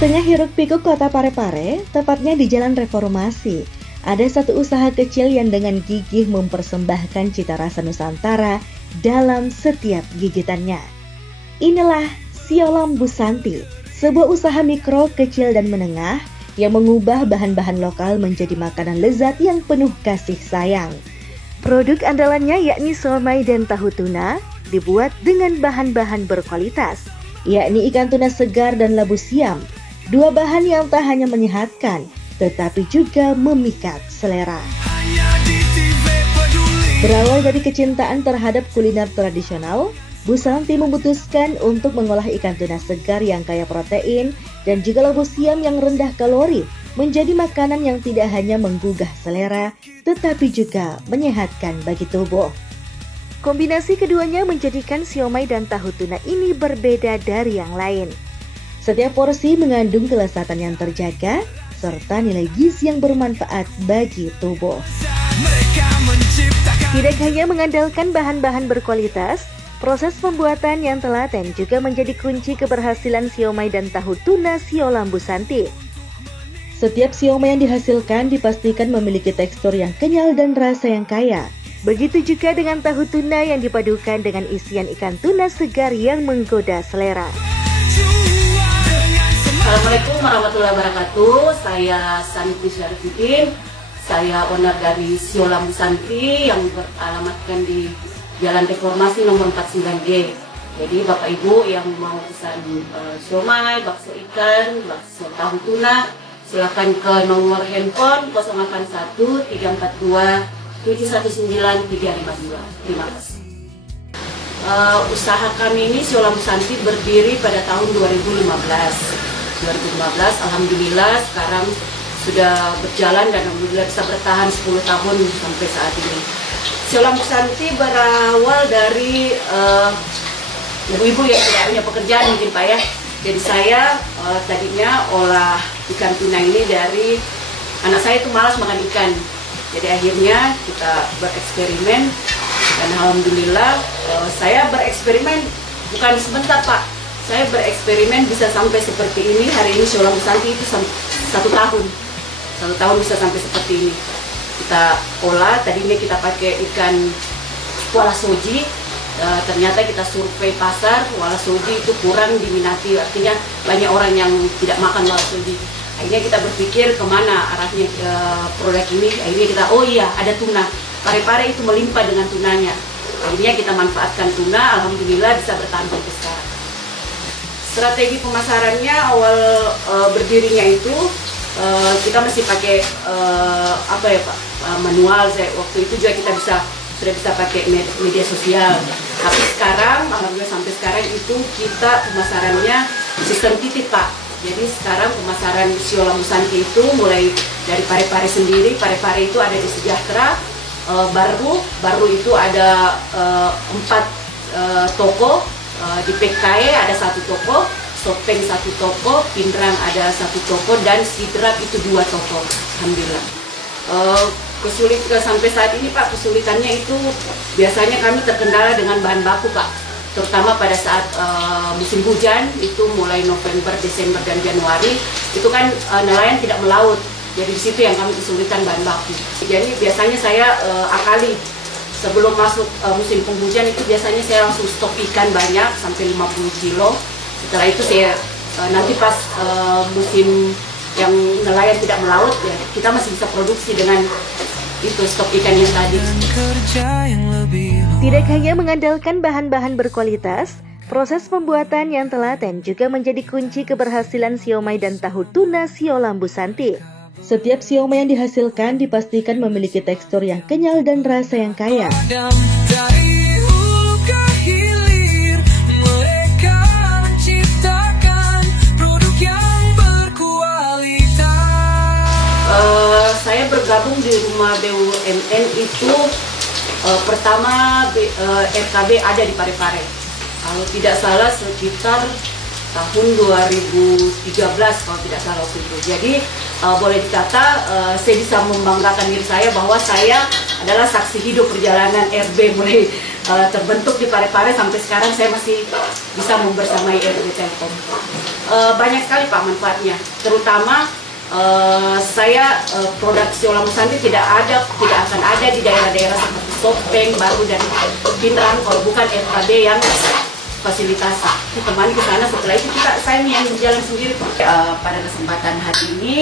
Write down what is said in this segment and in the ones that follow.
tengah hiruk-pikuk kota Parepare, tepatnya di Jalan Reformasi, ada satu usaha kecil yang dengan gigih mempersembahkan cita rasa Nusantara dalam setiap gigitannya. Inilah Siolam Bu Santi, sebuah usaha mikro, kecil dan menengah yang mengubah bahan-bahan lokal menjadi makanan lezat yang penuh kasih sayang. Produk andalannya yakni somai dan tahu tuna, dibuat dengan bahan-bahan berkualitas, yakni ikan tuna segar dan labu siam. Dua bahan yang tak hanya menyehatkan, tetapi juga memikat selera. Berawal dari kecintaan terhadap kuliner tradisional, Bu Santi memutuskan untuk mengolah ikan tuna segar yang kaya protein dan juga labu siam yang rendah kalori menjadi makanan yang tidak hanya menggugah selera, tetapi juga menyehatkan bagi tubuh. Kombinasi keduanya menjadikan siomay dan tahu tuna ini berbeda dari yang lain. Setiap porsi mengandung kelezatan yang terjaga, serta nilai gizi yang bermanfaat bagi tubuh. Tidak hanya mengandalkan bahan-bahan berkualitas, proses pembuatan yang telaten juga menjadi kunci keberhasilan siomay dan tahu tuna Siolam Bu Santi. Setiap siomay yang dihasilkan dipastikan memiliki tekstur yang kenyal dan rasa yang kaya. Begitu juga dengan tahu tuna yang dipadukan dengan isian ikan tuna segar yang menggoda selera. Assalamualaikum warahmatullahi wabarakatuh. Saya Santi Syarifudin. Saya owner dari Siolam Bu Santi yang beralamatkan di Jalan Reformasi nomor 49G. Jadi Bapak Ibu yang mau pesan siomay, bakso ikan, bakso tahu tuna, silakan ke nomor handphone 081 342 719 352. Terima kasih. Usaha kami ini Siolam Bu Santi berdiri pada tahun 2015. Alhamdulillah sekarang sudah berjalan dan alhamdulillah bisa bertahan 10 tahun sampai saat ini. Siolam Bu Santi berawal dari ibu-ibu yang tidak punya pekerjaan mungkin Pak ya. Jadi saya tadinya olah ikan tuna ini dari anak saya itu malas makan ikan. Jadi akhirnya kita bereksperimen dan alhamdulillah saya bereksperimen bukan sebentar Pak. Saya bereksperimen bisa sampai seperti ini. Hari ini Siolam Bu Santi itu 1 tahun. 1 tahun bisa sampai seperti ini. Kita olah, tadinya kita pakai ikan kuala soji. Ternyata kita survei pasar, kuala soji itu kurang diminati. Artinya banyak orang yang tidak makan kuala soji. Akhirnya kita berpikir kemana arahnya produk ini. Akhirnya kita, oh iya ada tuna. Parepare itu melimpah dengan tunanya. Akhirnya kita manfaatkan tuna, alhamdulillah bisa bertahan sampai sekarang. Strategi pemasarannya awal berdirinya itu kita masih pakai manual. Waktu itu juga kita sudah bisa pakai media sosial. Tapi sekarang alhamdulillah sampai sekarang itu kita pemasarannya sistem titip Pak. Jadi sekarang pemasaran Siolam Bu Santi itu mulai dari Parepare sendiri. Parepare itu ada di Sejahtera, baru itu ada 4 toko. Di PKE ada 1 toko, Sopeng 1 toko, Pindrang ada 1 toko, dan Sidrap itu 2 toko. Alhamdulillah. Kesulitan sampai saat ini Pak, kesulitannya itu biasanya kami terkendala dengan bahan baku Pak. Terutama pada saat musim hujan, itu mulai November, Desember, dan Januari, itu kan nelayan tidak melaut. Jadi di situ yang kami kesulitan bahan baku. Jadi biasanya saya akali. Sebelum masuk musim penghujan itu biasanya saya langsung stok ikan banyak sampai 50 kilo. Setelah itu saya nanti pas musim yang nelayan tidak melaut ya kita masih bisa produksi dengan itu stok ikan yang tadi. Tidak hanya mengandalkan bahan-bahan berkualitas, proses pembuatan yang telaten juga menjadi kunci keberhasilan siomay dan tahu tuna Siolam Bu Santi. Setiap siomay yang dihasilkan dipastikan memiliki tekstur yang kenyal dan rasa yang kaya. Saya bergabung di rumah BUMN itu pertama RKB ada di Parepare. Kalau tidak salah sekitar tahun 2013 kalau tidak salah waktu itu. Jadi boleh dikata saya bisa membanggakan diri saya bahwa saya adalah saksi hidup perjalanan RB mulai terbentuk di Parepare sampai sekarang saya masih bisa membersamai RB Telkom. banyak sekali Pak manfaatnya. Terutama produk Sio Labu Santi tidak akan ada di daerah-daerah seperti Sopeng, Baru dan Pindrang kalau bukan FKB yang fasilitasi. Kita kembali ke sana, setelah itu saya yang berjalan sendiri. Pada kesempatan hari ini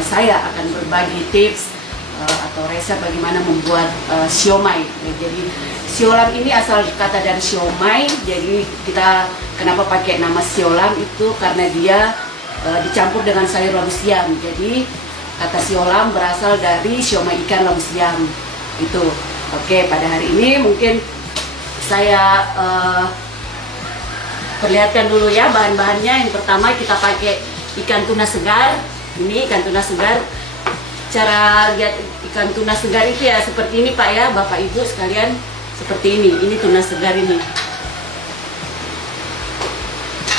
saya akan berbagi tips atau resep bagaimana membuat siomay. Jadi siolam ini asal kata dari siomay. Jadi kita kenapa pakai nama siolam itu karena dia dicampur dengan sayur labu siam. Jadi kata siolam berasal dari siomay ikan labu siam. Itu. Oke, pada hari ini mungkin saya perlihatkan dulu ya bahan-bahannya. Yang pertama kita pakai ikan tuna segar. Ini ikan tuna segar. Cara lihat ikan tuna segar itu ya seperti ini Pak ya, Bapak Ibu sekalian, seperti ini. Ini tuna segar ini.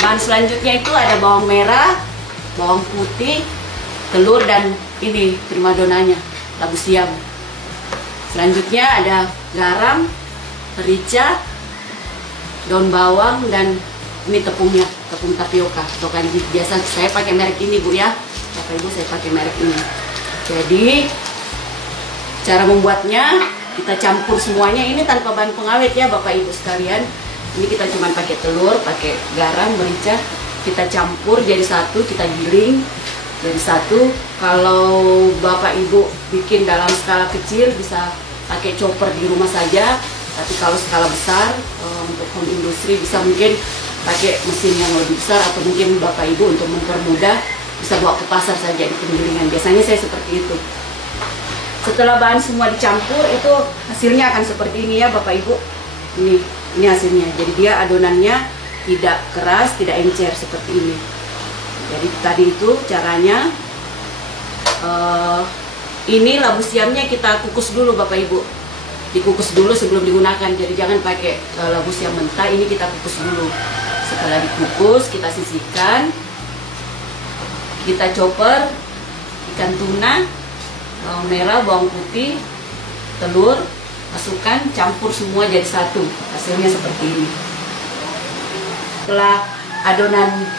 Bahan selanjutnya itu ada bawang merah, bawang putih, telur, dan ini primadonanya, labu siam. Selanjutnya ada garam, merica, daun bawang, dan ini tepungnya, tepung tapioka atau kanji. Biasa saya pakai merek ini Bu ya, Bapak Ibu, saya pakai merek ini. Jadi cara membuatnya kita campur semuanya ini tanpa bahan pengawet ya Bapak Ibu sekalian. Ini kita cuma pakai telur, pakai garam, merica, kita campur jadi satu, kita giling jadi satu. Kalau Bapak Ibu bikin dalam skala kecil bisa pakai chopper di rumah saja. Tapi kalau skala besar untuk home industri bisa mungkin pakai mesin yang lebih besar, atau mungkin Bapak Ibu untuk mempermudah bisa bawa ke pasar saja di penggilingan. Biasanya saya seperti itu. Setelah bahan semua dicampur itu hasilnya akan seperti ini ya Bapak Ibu. Ini hasilnya. Jadi dia adonannya tidak keras, tidak encer seperti ini. Jadi tadi itu caranya. Ini labu siamnya kita kukus dulu Bapak Ibu. Dikukus dulu sebelum digunakan. Jadi jangan pakai labu siam mentah. Ini kita kukus dulu. Setelah dikukus kita sisihkan. Kita chopper ikan tuna, bawang merah, bawang putih, telur, masukkan, campur semua jadi satu. Hasilnya seperti ini. Setelah adonan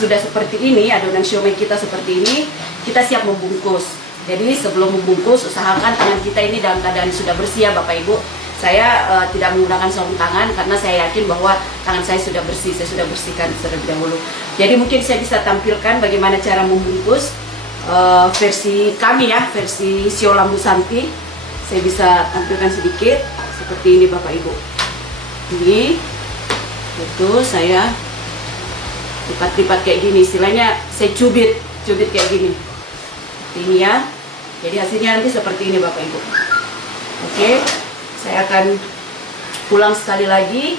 sudah seperti ini, adonan siomay kita seperti ini, kita siap membungkus. Jadi sebelum membungkus, usahakan tangan kita ini dalam keadaan sudah bersih ya Bapak Ibu. Saya tidak menggunakan sarung tangan karena saya yakin bahwa tangan saya sudah bersih. Saya sudah bersihkan terlebih dahulu. Jadi mungkin saya bisa tampilkan bagaimana cara membungkus versi kami ya, versi Sio Labu Santi. Saya bisa tampilkan sedikit seperti ini Bapak Ibu. Ini itu saya lipat-lipat kayak gini, istilahnya saya cubit kayak gini. Ini ya. Jadi hasilnya nanti seperti ini Bapak Ibu. Oke, saya akan ulang sekali lagi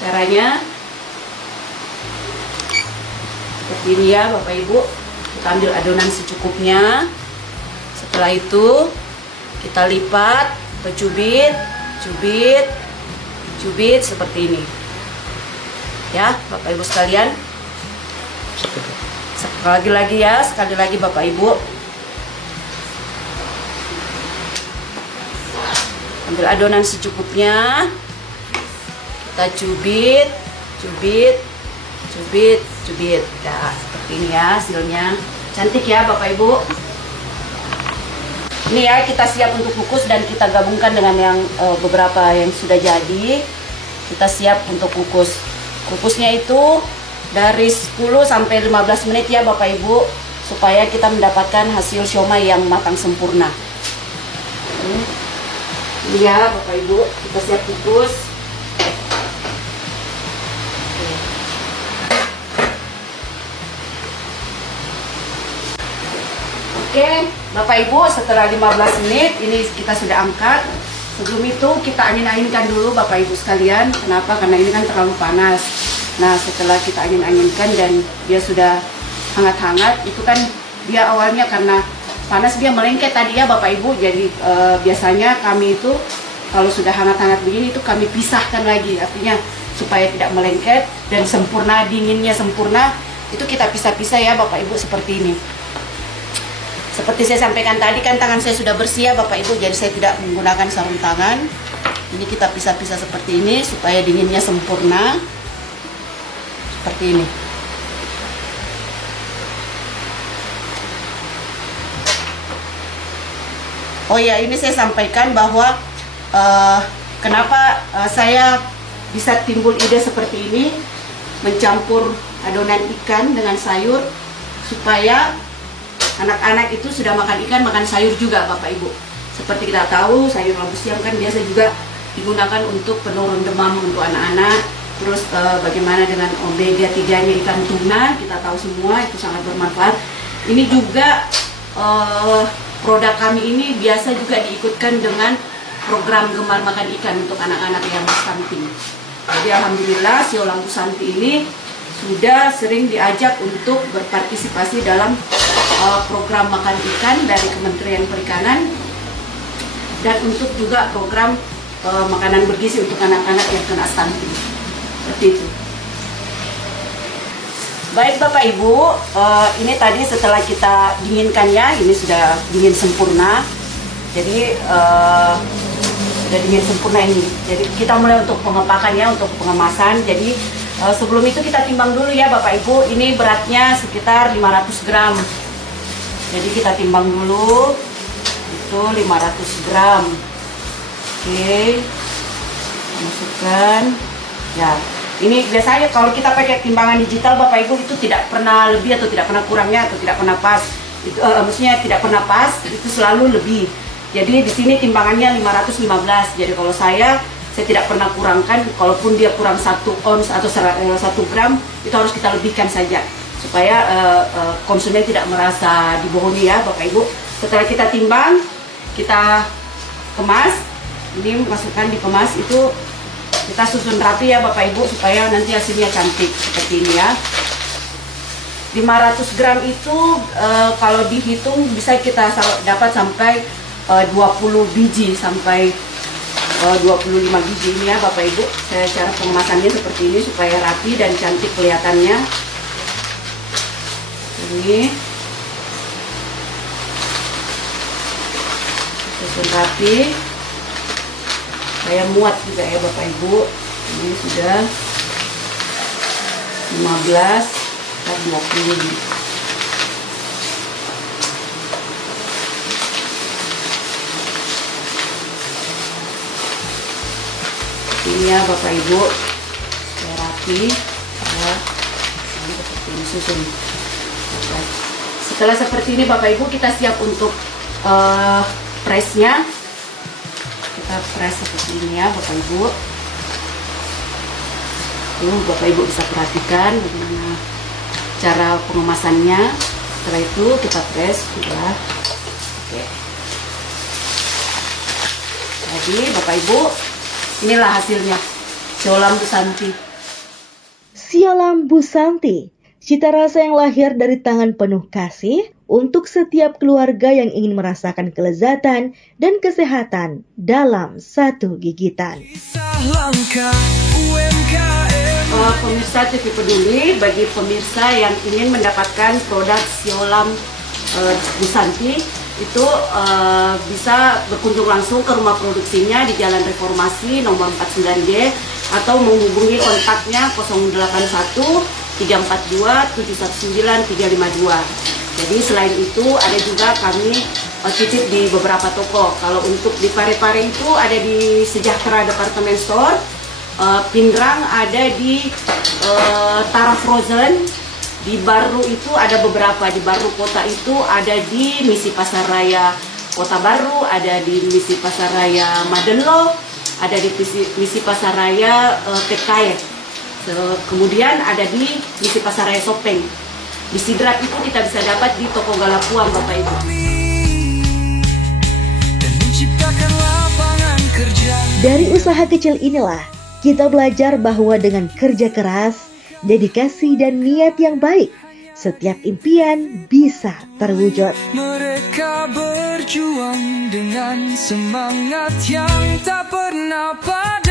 caranya. Seperti ini ya Bapak Ibu. Kita ambil adonan secukupnya. Setelah itu kita lipat, cubit seperti ini. Ya Bapak Ibu sekalian. Sekali lagi Bapak Ibu. Ambil adonan secukupnya. Kita cubit. Nah, seperti ini ya hasilnya. Cantik ya Bapak Ibu. Ini ya kita siap untuk kukus dan kita gabungkan dengan yang beberapa yang sudah jadi. Kita siap untuk kukus. Kukusnya itu dari 10 sampai 15 menit ya Bapak Ibu, supaya kita mendapatkan hasil siomay yang matang sempurna. Ini ya Bapak Ibu, kita siap kukus. Oke, Bapak Ibu, setelah 15 menit ini kita sudah angkat. Sebelum itu kita angin-anginkan dulu Bapak Ibu sekalian. Kenapa? Karena ini kan terlalu panas. Nah, setelah kita angin-anginkan dan dia sudah hangat-hangat, itu kan dia awalnya karena panas dia melengket tadi ya Bapak Ibu. Jadi biasanya kami itu kalau sudah hangat-hangat begini itu kami pisahkan lagi. Artinya supaya tidak melengket dan sempurna, dinginnya sempurna, itu kita pisah-pisah ya Bapak Ibu seperti ini. Seperti saya sampaikan tadi kan tangan saya sudah bersih ya Bapak Ibu, jadi saya tidak menggunakan sarung tangan. Ini kita pisah-pisah seperti ini supaya dinginnya sempurna. seperti ini. Oh ya, ini saya sampaikan bahwa kenapa saya bisa timbul ide seperti ini, mencampur adonan ikan dengan sayur, supaya anak-anak itu sudah makan ikan, makan sayur juga Bapak Ibu. Seperti kita tahu, sayur labu siam kan biasa juga digunakan untuk penurun demam untuk anak-anak. Terus bagaimana dengan omega 3-nya ikan tuna, kita tahu semua itu sangat bermanfaat. Ini juga produk kami ini biasa juga diikutkan dengan program Gemar Makan Ikan untuk anak-anak yang stunting. Jadi alhamdulillah Siolam Bu Santi ini sudah sering diajak untuk berpartisipasi dalam program makan ikan dari Kementerian Perikanan, dan untuk juga program makanan bergizi untuk anak-anak yang kena stunting. Seperti itu. Baik Bapak Ibu, ini tadi setelah kita dinginkannya, ini sudah dingin sempurna. Jadi sudah dingin sempurna ini. Jadi kita mulai untuk pengepakannya, untuk pengemasan. Jadi sebelum itu kita timbang dulu ya Bapak Ibu. Ini beratnya sekitar 500 gram. Jadi kita timbang dulu. Itu 500 gram. Oke. Masukkan. Ya. Ini biasanya kalau kita pakai timbangan digital Bapak Ibu itu tidak pernah lebih atau tidak pernah kurangnya atau tidak pernah pas. Itu maksudnya tidak pernah pas, itu selalu lebih. Jadi di sini timbangannya 515. Jadi kalau saya tidak pernah kurangkan, kalaupun dia kurang 1 ons atau 1 gram, itu harus kita lebihkan saja supaya konsumen tidak merasa dibohongi ya Bapak Ibu. Setelah kita timbang, kita kemas. Ini masukkan di kemas itu. Kita susun rapi ya Bapak Ibu supaya nanti hasilnya cantik seperti ini ya. 500 gram itu kalau dihitung bisa kita dapat sampai 20 biji sampai 25 biji ini ya Bapak Ibu. Cara pengemasannya seperti ini supaya rapi dan cantik kelihatannya. Ini susun rapi. Saya muat juga ya Bapak Ibu. Ini sudah 15 dan 20. Ini ya Bapak Ibu, saya rapi ya, seperti ini susun. Setelah seperti ini Bapak Ibu, kita siap untuk pressnya. Kita press seperti ini ya Bapak Ibu. Bapak Ibu bisa perhatikan bagaimana cara pengemasannya. Setelah itu kita press sudah. Oke. Jadi Bapak Ibu, inilah hasilnya Siolam Bu Santi. Siolam Bu Santi, cita rasa yang lahir dari tangan penuh kasih untuk setiap keluarga yang ingin merasakan kelezatan dan kesehatan dalam satu gigitan. Pemirsa TV Peduli, bagi pemirsa yang ingin mendapatkan produk Siolam Bu Santi, itu bisa berkunjung langsung ke rumah produksinya di Jalan Reformasi nomor 49D atau menghubungi kontaknya 081 342 719 352. Jadi selain itu ada juga kami titip di beberapa toko. Kalau untuk di Parepare itu ada di Sejahtera Department Store, Pindrang ada di Tara Frozen, di Baru itu ada beberapa, di Baru Kota itu ada di Misi Pasar Raya Kota Baru, ada di Misi Pasar Raya Madenlo, ada di Misi Pasar Raya Ketkaye. Kemudian ada di Misi Pasar Raya Sopeng. Di Sidrat itu kita bisa dapat di toko Galapuang Bapak Ibu. Dari usaha kecil inilah kita belajar bahwa dengan kerja keras, dedikasi dan niat yang baik, setiap impian bisa terwujud. Mereka berjuang dengan semangat yang tak pernah padam.